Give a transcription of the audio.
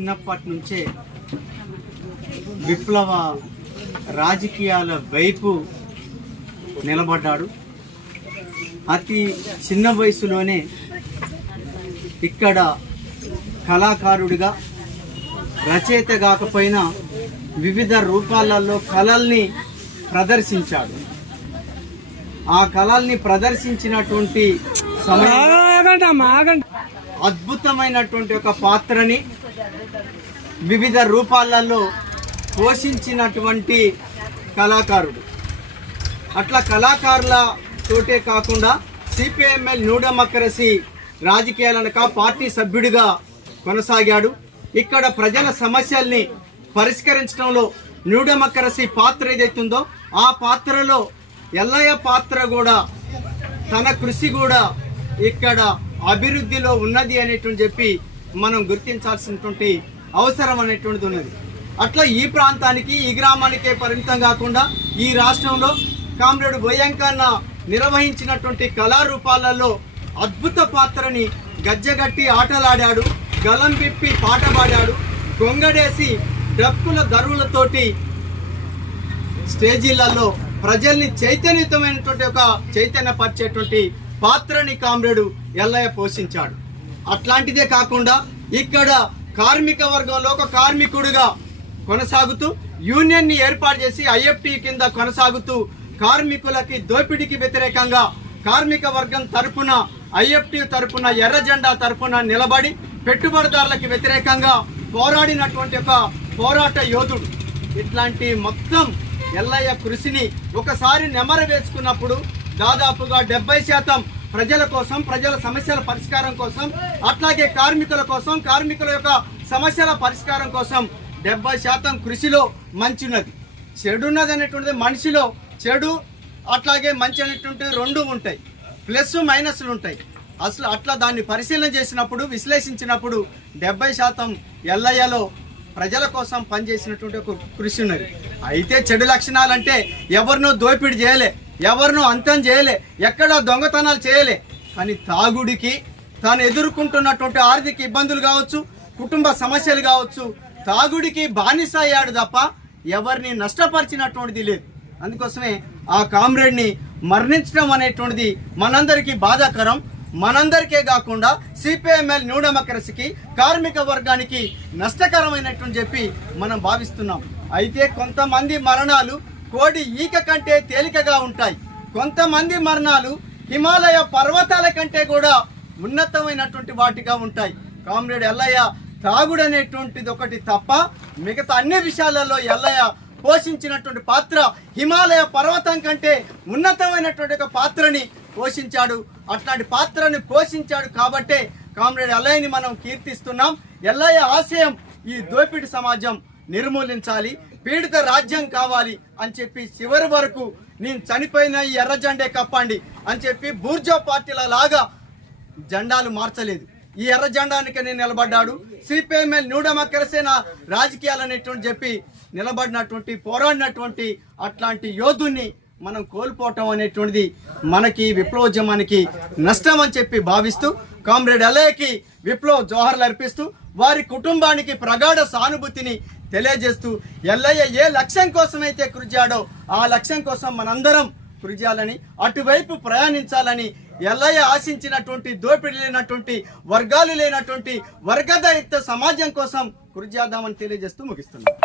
చిన్నప్పటి నుంచే విప్లవ రాజకీయాల వైపు నిలబడ్డాడు. అతి చిన్న వయసులోనే ఇక్కడ కళాకారుడిగా రచయిత కాకపోయినా వివిధ రూపాలలో కళల్ని ప్రదర్శించాడు. ఆ కళల్ని ప్రదర్శించినటువంటి సమయం అద్భుతమైనటువంటి ఒక పాత్రని వివిధ రూపాలలో పోషించినటువంటి కళాకారుడు. అట్లా కళాకారుల తోటే కాకుండా సిపిఎంఎల్ న్యూ రాజకీయాలనక పార్టీ సభ్యుడిగా కొనసాగాడు. ఇక్కడ ప్రజల సమస్యల్ని పరిష్కరించడంలో న్యూ డెమోక్రసీ పాత్ర ఏదైతుందో ఆ పాత్రలో ఎల్లయ్య పాత్ర కూడా తన కృషి కూడా ఇక్కడ అభివృద్ధిలో ఉన్నది అనేటువంటి చెప్పి మనం గుర్తించాల్సినటువంటి అవసరం అనేటువంటిది ఉన్నది. అట్లా ఈ ప్రాంతానికి ఈ గ్రామానికే పరిమితం కాకుండా ఈ రాష్ట్రంలో కామ్రేడ్ బోయంకన్న నిర్వహించినటువంటి కళారూపాలలో అద్భుత పాత్రని గజ్జగట్టి ఆటలాడాడు గలం విప్పి పాట పాడాడు గొంగడేసి డప్పుల దరువులతోటి స్టేజీలలో ప్రజల్ని చైతన్యతమైనటువంటి ఒక చైతన్యపరిచేటువంటి పాత్రని కామ్రేడు ఎల్లయ్య పోషించాడు. అట్లాంటిదే కాకుండా ఇక్కడ కార్మిక వర్గంలో ఒక కార్మికుడిగా కొనసాగుతూ యూనియన్ని ఏర్పాటు చేసి ఐఎఫ్టీ కింద కొనసాగుతూ కార్మికులకి దోపిడీకి వ్యతిరేకంగా కార్మిక వర్గం తరపున ఐఎఫ్టీ తరపున ఎర్ర జెండా తరపున నిలబడి పెట్టుబడిదారులకు వ్యతిరేకంగా పోరాడినటువంటి ఒక పోరాట యోధుడు. ఇట్లాంటి మొత్తం ఎల్లయ్య కృషిని ఒకసారి నెమర వేసుకున్నప్పుడు దాదాపుగా డెబ్బై శాతం ప్రజల కోసం ప్రజల సమస్యల పరిష్కారం కోసం అట్లాగే కార్మికుల కోసం కార్మికుల యొక్క సమస్యల పరిష్కారం కోసం డెబ్బై శాతం కృషిలో మంచి ఉన్నది చెడు ఉన్నది అనేటువంటిది మనిషిలో చెడు అట్లాగే మంచి అనేటువంటివి రెండు ఉంటాయి. ప్లస్ మైనస్లు ఉంటాయి. అసలు అట్లా దాన్ని పరిశీలన చేసినప్పుడు విశ్లేషించినప్పుడు డెబ్బై శాతం ఎల్లయ్యలో ప్రజల కోసం పనిచేసినటువంటి ఒక కృషి ఉన్నది. అయితే చెడు లక్షణాలంటే ఎవరినో దోపిడీ చేయలే. ఎవరినో అంతం చేయలే ఎక్కడ దొంగతనాలు చేయలే. కానీ తాగుడికి తాను ఎదుర్కొంటున్నటువంటి ఆర్థిక ఇబ్బందులు కావచ్చు కుటుంబ సమస్యలు కావచ్చు తాగుడికి బానిస అయ్యాడు తప్ప ఎవరిని నష్టపరిచినటువంటిది లేదు. అందుకోసమే ఆ కామ్రేడ్ని మరణించడం అనేటువంటిది మనందరికీ బాధాకరం. మనందరికే కాకుండా సిపిఎంఎల్ న్యూ డెమోక్రసీకి కార్మిక వర్గానికి నష్టకరమైనట్టు చెప్పి మనం భావిస్తున్నాం. అయితే కొంతమంది మరణాలు కోడి ఈక కంటే తేలికగా ఉంటాయి. కొంతమంది మరణాలు హిమాలయ పర్వతాల కంటే కూడా ఉన్నతమైనటువంటి వాటిగా ఉంటాయి. కామ్రేడ్ ఎల్లయ్య తాగుడు అనేటువంటిది ఒకటి తప్ప మిగతా అన్ని విషయాలలో ఎల్లయ్య పోషించినటువంటి పాత్ర హిమాలయ పర్వతం కంటే ఉన్నతమైనటువంటి ఒక పాత్రని పోషించాడు. అట్లాంటి పాత్రని పోషించాడు కాబట్టే కామ్రేడ్ ఎల్లయ్యని మనం కీర్తిస్తున్నాం. ఎల్లయ్య ఆశయం ఈ దోపిడి సమాజం నిర్మూలించాలి. పీడిత రాజ్యం కావాలి అని చెప్పి చివరి వరకు నేను చనిపోయిన ఈ ఎర్ర జెండే కప్పండి అని చెప్పి బూర్జా పార్టీల లాగా జెండాలు మార్చలేదు. ఈ ఎర్ర జెండానికి నేను నిలబడ్డాడు. సిపిఎంఎల్ న్యూ డెమోక్రసీ నా రాజకీయాలు అనేటువంటి చెప్పి నిలబడినటువంటి పోరాడినటువంటి అట్లాంటి యోధుని మనం కోల్పోవటం అనేటువంటిది మనకి విప్లవోద్యమానికి నష్టం అని చెప్పి భావిస్తూ కామ్రేడ్ అలయకి విప్లవ జోహర్లు అర్పిస్తూ వారి కుటుంబానికి ప్రగాఢ సానుభూతిని తెలియజేస్తూ ఎల్లయ్య ఏ లక్ష్యం కోసమైతే కృషి చేయాడో ఆ లక్ష్యం కోసం మనందరం కృషి చేయాలని అటువైపు ప్రయాణించాలని ఎల్లయ్య ఆశించినటువంటి దోపిడీ లేనటువంటి వర్గాలు లేనటువంటి వర్గదయుక్త సమాజం కోసం కృషి చేద్దామని తెలియజేస్తూ ముగిస్తున్నాం.